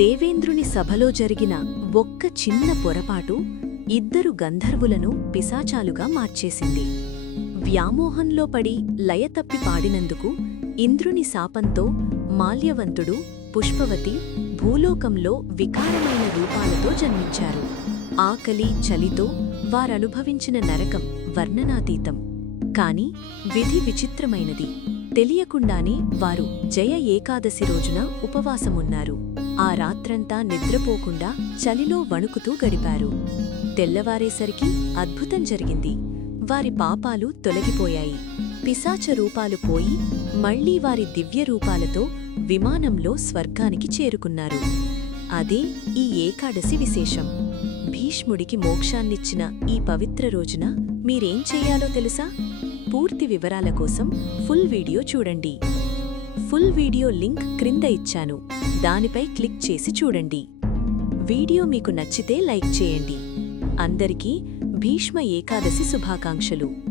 దేవేంద్రుని సభలో జరిగిన ఒక్క చిన్న పొరపాటు ఇద్దరు గంధర్వులను పిశాచాలుగా మార్చేసింది. వ్యామోహంలో పడి లయతప్పి పాడినందుకు ఇంద్రుని శాపంతో మాల్యవంతుడు పుష్పవతి భూలోకంలో వికారమైన రూపాలతో జన్మించారు. ఆకలి చలితో వారనుభవించిన నరకం వర్ణనాతీతం. కాని విధి విచిత్రమైనది. తెలియకుండానే వారు జయ ఏకాదశి రోజున ఉపవాసమున్నారు. ఆ రాత్రంతా నిద్రపోకుండా చలిలో వణుకుతూ గడిపారు. తెల్లవారేసరికి అద్భుతం జరిగింది. వారి పాపాలు తొలగిపోయాయి. పిశాచ రూపాలు పోయి మళ్ళీ వారి దివ్య రూపాలతో విమానంలో స్వర్గానికి చేరుకున్నారు. అదే ఈ ఏకాదశి విశేషం. భీష్ముడికి మోక్షాన్నిచ్చిన ఈ పవిత్ర రోజున మీరేం చెయ్యాలో తెలుసా? పూర్తి వివరాల కోసం ఫుల్ వీడియో చూడండి. ఫుల్ వీడియో లింక్ క్రింద ఇచ్చాను. దానిపై క్లిక్ చేసి చూడండి. వీడియో మీకు నచ్చితే లైక్ చేయండి. అందరికీ భీష్మ ఏకాదశి శుభాకాంక్షలు.